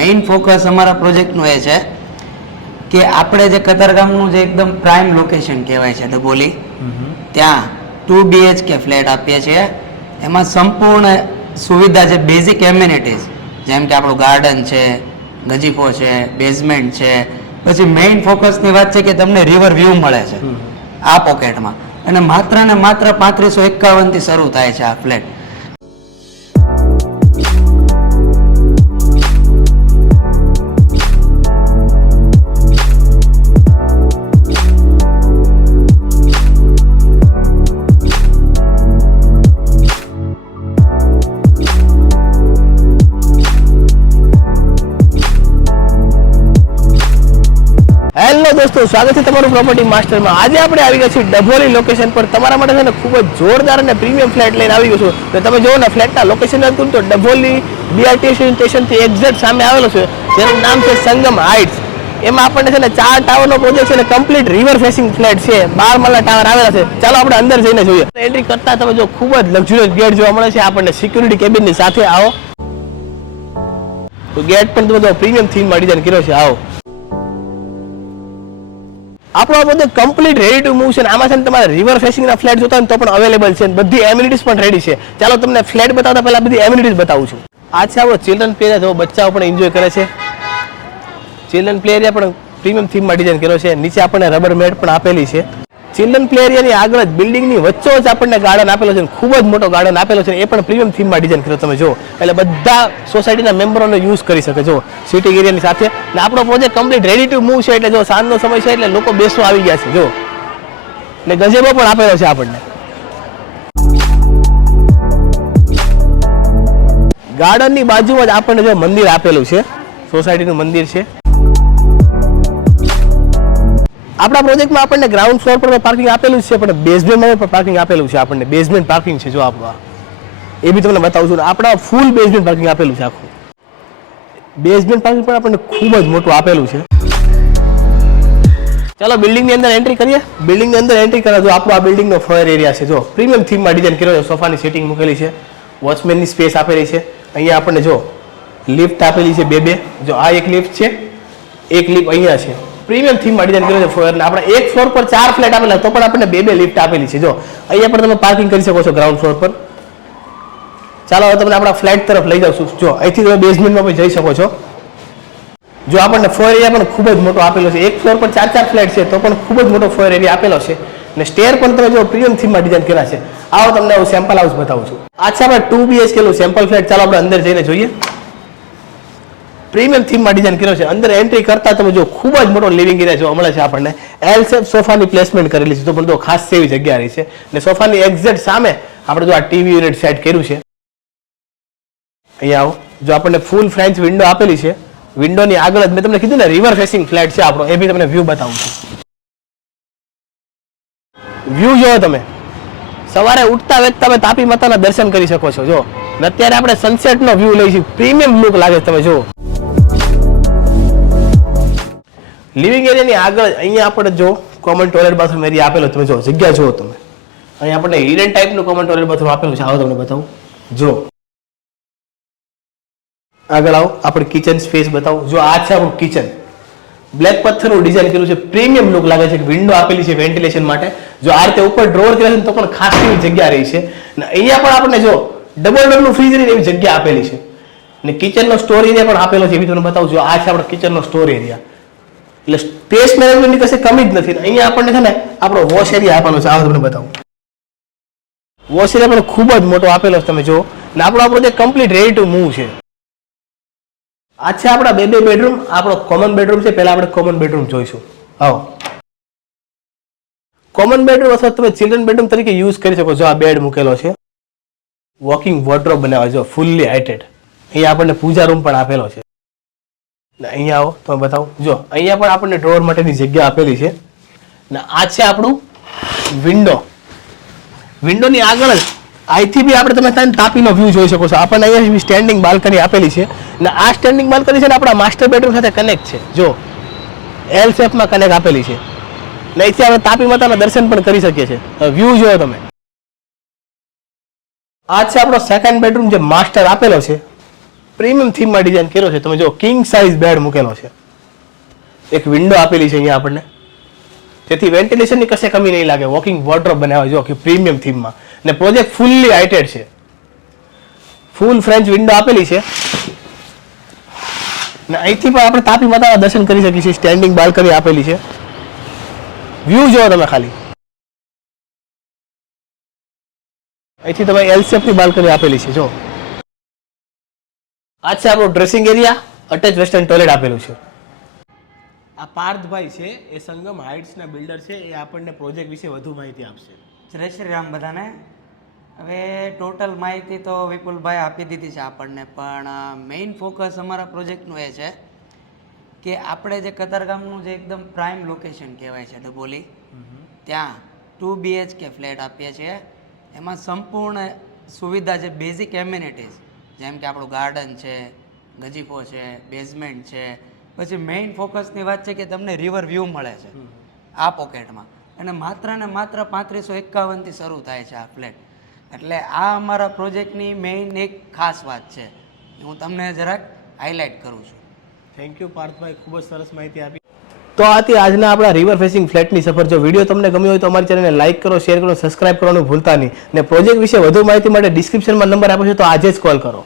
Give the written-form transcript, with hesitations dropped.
Main focus અમારા પ્રોજેક્ટનું એ છે કે આપણે જે કતારગામનું જે એકદમ પ્રાઇમ લોકેશન કહેવાય છે ડભોલી, ત્યાં 2 BHK ફ્લેટ આપીએ છીએ. એમાં સંપૂર્ણ સુવિધા છે, બેઝિક એમ્યુનિટીઝ જેમ કે આપણું ગાર્ડન છે, ગજીફો છે, બેઝમેન્ટ છે. પછી મેઇન ફોકસની વાત છે કે તમને રિવર વ્યૂ મળે છે આ પોકેટમાં, અને માત્ર ને માત્ર 3551 થી શરૂ થાય છે આ ફ્લેટ. હેલો દોસ્તો, સ્વાગત છે તમારું પ્રોપર્ટી માસ્ટરમાં. આજે આપણે આવી ગયા છીએ ડભોલી લોકેશન પર. તમારા માટે છે ને ખૂબ જ જોરદાર અને પ્રીમિયમ ફ્લેટ લઈને આવી ગયો છું. તો તમે જુઓ ને ફ્લેટના લોકેશન હતું તો ડભોલી BRTC સ્ટેશનથી એક્ઝેક્ટ સામે આવેલો છે, જેનું નામ છે સંગમ હાઇટ્સ. એમાં આપણને છે ને 4 ટાવરનો પ્રોજેક્ટ છે ને કમ્પ્લીટ રિવર ફેસિંગ ફ્લેટ છે. 12 માળના ટાવર આવેલા છે. ચાલો આપણે અંદર જઈને જોઈએ. એન્ટ્રી કરતા તમે જો ખૂબ જ લક્ઝુરિયસ ગેટ જોવા મળે છે આપણને સિક્યુરિટી કેબિનની સાથે. આવો તો ગેટ પણ તમે જો પ્રીમિયમ થીમમાં ડિઝાઇન કર્યો છે. આવો આપણો આ બધું કમ્પ્લીટ રેડી ટુ મૂવ છે. આમાં છે ને તમારે રિવર ફેસિંગના ફ્લેટ જોતા હોય તો પણ અવેલેબલ છે. બધી એમ્યુનિટીઝ પણ રેડી છે. ચાલો તમને ફ્લેટ બતાવતા પહેલા બધી એમ્યુનિટીઝ બતાવું છું. આ છે આપણો ચિલ્ડ્રન પ્લે એરિયા. જો બચ્ચાઓ પણ એન્જોય કરે છે. ચિલ્ડ્રન પ્લે એરિયા પણ પ્રીમિયમ થીમમાં ડિઝાઇન કર્યો છે. નીચે આપણને રબર મેટ પણ આપેલી છે. ચિલ્ડ્રન પ્લે એરિયાની આગળ જ બિલ્ડિંગની વચ્ચોવચ્ચ આપણને ગાર્ડન આપેલો છે. ખૂબ જ મોટો ગાર્ડન આપેલો છે. એ પણ પ્રીમિયમ થીમમાં ડિઝાઇન કર્યો તમે જો. એટલે બધા સોસાયટીના મેમ્બરોને યુઝ કરી શકે. જો સિટિંગ એરિયાની સાથે. ને આપણો project complete ready to move છે. એટલે જો સાંજનો સમય છે એટલે લોકો બેસવા આવી ગયા છે. જો ને ગજેબો પણ આપેલો છે આપણને. ગાર્ડનની બાજુમાં જ આપણને જો મંદિર આપેલું છે, સોસાયટીનું મંદિર છે. આપણા પ્રોજેક્ટમાં આપણને ગ્રાઉન્ડ ફ્લોર પર પાર્કિંગ આપેલું છે, પણ બેઝમેન્ટમાં પણ પાર્કિંગ આપેલું છે. આપણને બેઝમેન્ટ પાર્કિંગ છે. જો આપણા એ બી તમને બતાવું છું. આપણા ફૂલ બેઝમેન્ટ પાર્કિંગ આપેલું છે. આખું બેઝમેન્ટ પાર્કિંગ પણ આપણને ખૂબ જ મોટું આપેલું છે. ચાલો બિલ્ડિંગની અંદર એન્ટ્રી કરીએ. બિલ્ડિંગની અંદર એન્ટ્રી કરે તો આપણો આ બિલ્ડિંગનો ફ્લોર એરિયા છે. જો પ્રીમિયમ થીમમાં ડિઝાઇન કર્યો છે. સોફાની સીટિંગ મૂકેલી છે, વોચમેનની સ્પેસ આપેલી છે. અહીંયા આપણને જો લિફ્ટ આપેલી છે બે. જો આ એક લિફ્ટ છે, એક લિફ્ટ અહીંયા છે. પ્રીમિયમ થીમમાં ડિઝાઇન કર્યો છે ફ્લોર. આપણે એક ફ્લોર પર 4 ફ્લેટ આપેલા તો પણ આપણને બે લિફ્ટ આપેલી છે. જો અહીંયા પણ તમે પાર્કિંગ કરી શકો છો ગ્રાઉન્ડ ફ્લોર પર. ચાલો હવે તમને આપણા ફ્લેટ તરફ લઈ જાઉં છું. જો અહીંથી તમે બેઝમેન્ટમાં પણ જઈ શકો છો. જો આપણને ફ્લોર એરિયા પણ ખૂબ જ મોટો આપેલો છે. એક ફ્લોર પર 4 ફ્લેટ છે તો પણ ખૂબ જ મોટો ફ્લોર એરિયા આપેલો છે. અને સ્ટેર પણ તમે જો પ્રીમિયમ થીમમાં ડિઝાઇન કર્યા છે. આવો તમને હું સેમ્પલ હાઉસ બતાવું છું. આ છે આપણે 2 BHK નું સેમ્પલ ફ્લેટ. ચાલો આપણે અંદર જઈને જોઈએ. પ્રીમિયમ થીમમાં ડિઝાઇન કર્યો છે. અંદર એન્ટ્રી કરતા તમે જો ખૂબ જ મોટો લિવિંગ એરિયા જોવા મળે છે આપણને. એલ શેપ સોફાની પ્લેસમેન્ટ કરેલી છે. તો પણ તો ખાસ એવી જગ્યા રહી છે. ને સોફાની એક્ઝેક્ટ સામે આપણે જો આ ટીવી યુનિટ સેટ કર્યું છે. અહીંયા આવો. જો આપણને ફૂલ ફ્રેન્ચ વિન્ડો આપેલી છે. વિન્ડોની આગળ જ મેં તમને કીધું ને રિવર ફેસિંગ ફ્લેટ છે આપણો. એ બી તમને વ્યૂ બતાવું છું. વ્યૂ જોવો તમે. સવારે ઉઠતા વેચતા તમે તાપી માતાના દર્શન કરી શકો છો. જો અત્યારે આપણે સનસેટ નો વ્યૂ લઈશું. પ્રીમિયમ લુક લાગે તમે જુઓ. લિવિંગ એરિયાની આગળ અહીંયા આપણે જો કોમન ટોયલેટ બાથરૂમ એરિયા આપેલો તમે જો જગ્યા જુઓ તમે. અહીંયા આપણને હિડન ટાઈપનું કોમન ટોયલેટ બાથરૂમ આપેલું છે. આવો તમને બતાવું. જો આગળ આવો. આપણે કિચન સ્પેસ બતાવું. જો આ છે આપણું કિચન. બ્લેક પથ્થરનું ડિઝાઇન કર્યું છે. પ્રીમિયમ લુક લાગે છે. વિન્ડો આપેલી છે વેન્ટિલેશન માટે. જો આ રીતે ઉપર ડ્રોર કર્યા છે તો પણ ખાસ એવી જગ્યા રહી છે. અને અહીંયા પણ આપણે જો ડબલ ડોરનું ફ્રીઝર એવી જગ્યા આપેલી છે. ને કિચનનો સ્ટોર એરિયા પણ આપેલો છે. એ બી તમને બતાવું છું. આ છે આપણો કિચનનો સ્ટોર એરિયા. એટલે સ્પેસ મેનેજમેન્ટની કશે કમી જ નથી. અહીંયા આપણને છે ને આપણો વોશ એરિયા આપેલો છે. આવો તમને બતાવું. વોશ એરિયા પણ ખૂબ જ મોટો આપેલો છે તમે જો. અને આપણો આ project complete ready to move છે. આ છે આપણા બે બેડરૂમ. આપણો કોમન બેડરૂમ છે. પહેલા આપણે કોમન બેડરૂમ જોઈશું. આવો. કોમન બેડરૂમ અથવા તમે ચિલ્ડ્રન બેડરૂમ તરીકે યુઝ કરી શકો છો. આ બેડ મૂકેલો છે. વોકિંગ વોર્ડરોબ બનાવે છે ફૂલ્લી હાઇટેડ. અહીંયા આપણને પૂજા રૂમ પણ આપેલો છે. અહીંયા આવો તમે બતાવો. જો અહીંયા પણ આપણને ડ્રોઅર માટેની જગ્યા આપેલી છે. ને આ છે આપણું વિન્ડો. વિન્ડોની આગળ જ અહીંથી બી આપણે તમે તાપીનો વ્યૂ જોઈ શકો છો. આપણને અહીંયા સ્ટેન્ડિંગ બાલ્કની આપેલી છે. ને આ સ્ટેન્ડિંગ બાલ્કની છે ને આપણા માસ્ટર બેડરૂમ સાથે કનેક્ટ છે. જો એલ શેપમાં કનેક્ટ આપેલી છે. ને અહીંથી આપણે તાપી માતાના દર્શન પણ કરી શકીએ છીએ. વ્યૂ જોયો તમે. આ છે આપણો સેકન્ડ બેડરૂમ જે માસ્ટર આપેલો છે. પ્રીમિયમ થીમમાં ડિઝાઇન કર્યો છે. તમે જો કિંગ સાઇઝ બેડ મૂકેલો છે, એક વિન્ડો આપેલી છે અહીંયા આપણને, તેથી વેન્ટિલેશનની કશે કમી નહીં લાગે. વોકિંગ વોર્ડરોબ બનાવ્યો જો કે પ્રીમિયમ થીમમાં, ને પ્રોજેક્ટ ફૂલ્લી હાઇટેડ છે. ફૂલ ફ્રેન્ચ વિન્ડો આપેલી છે, ને અહીંથી પણ આપણે તાપી માતાના દર્શન કરી શકીએ છીએ. સ્ટેન્ડિંગ બાલ્કની આપેલી છે. વ્યૂ જો તમે ખાલી, અહીંથી તમે એલ શેપની બાલ્કની આપેલી છે. જો આ છે આપણો dressing area, attach western toilet આપેલું છે. આ પાર્થભાઈ છે, એ સંગમ હાઇટ્સના બિલ્ડર છે, એ આપણને પ્રોજેક્ટ વિશે વધુ માહિતી આપશે. જય શ્રી રામ બધાને. હવે ટોટલ માહિતી તો વિપુલભાઈ આપી દીધી છે આપણને, પણ મેઇન ફોકસ અમારા પ્રોજેક્ટનું એ છે કે આપણે જે કતારગામનું જે એકદમ પ્રાઇમ લોકેશન કહેવાય છે ડબોલી, ત્યાં 2 BHK ફ્લેટ આપીએ છીએ. એમાં સંપૂર્ણ સુવિધા છે, બેઝિક એમ્યુનિટીઝ, જેમ કે આપણું ગાર્ડન છે, ગજીફો છે, બેઝમેન્ટ છે. પછી મેઇન ફોકસની વાત છે કે તમને રિવર વ્યૂ મળે છે આ પોકેટમાં, અને માત્ર ને માત્ર 3551થી શરૂ થાય છે આ ફ્લેટ. એટલે આ અમારા પ્રોજેક્ટની મેઇન એક ખાસ વાત છે, હું તમને જરાક હાઇલાઇટ કરું છું. થેન્ક યુ પાર્થભાઈ, ખૂબ જ સરસ માહિતી આપી. તો આ હતી આજના આપણા રિવર ફેસિંગ ફ્લેટની સફર. જો વિડીયો તમને ગમ્યો હોય તો અમારી ચેનલને લાઇક કરો, શેર કરો, સબસ્ક્રાઇબ કરવાનું ભૂલતા નહીં. ને પ્રોજેક્ટ વિશે વધુ માહિતી માટે ડિસ્ક્રિપ્શનમાં નંબર આપ્યો છે, તો આજે જ કોલ કરો.